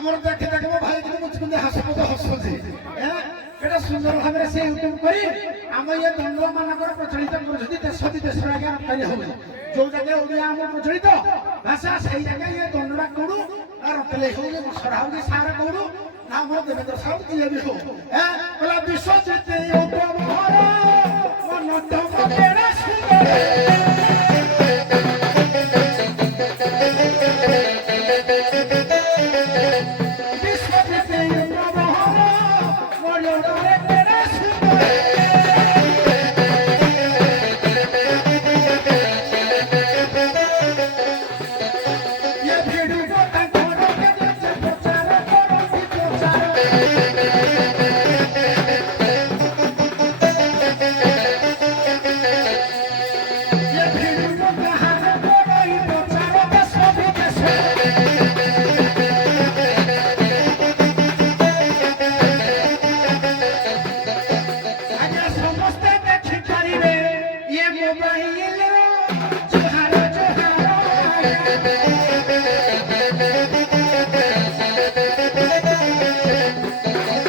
আমার দেখে দেখবো ভাই কিন্তু মুচকুন্দে হাসপাতাল হসছে এটা সুন্দর ভাবে সে ইউটিউব করি আমি এ দণ্ড মানকর প্রচলিত করছি দেশ বিদেশের আগে রপ্তানি হবে যে জায়গায় ওড়িয়া আমার প্রচলিত ভাষা সেই জায়গায় এ দণ্ডটা করু আর রপ্তানি হবে মশরা হবে সারা করু না আমার দেবেন্দ্র সাহেব কি হবে হ্যাঁ বলা বিশ্বজিৎ উপমহারা মন দম বেড়া সুন্দর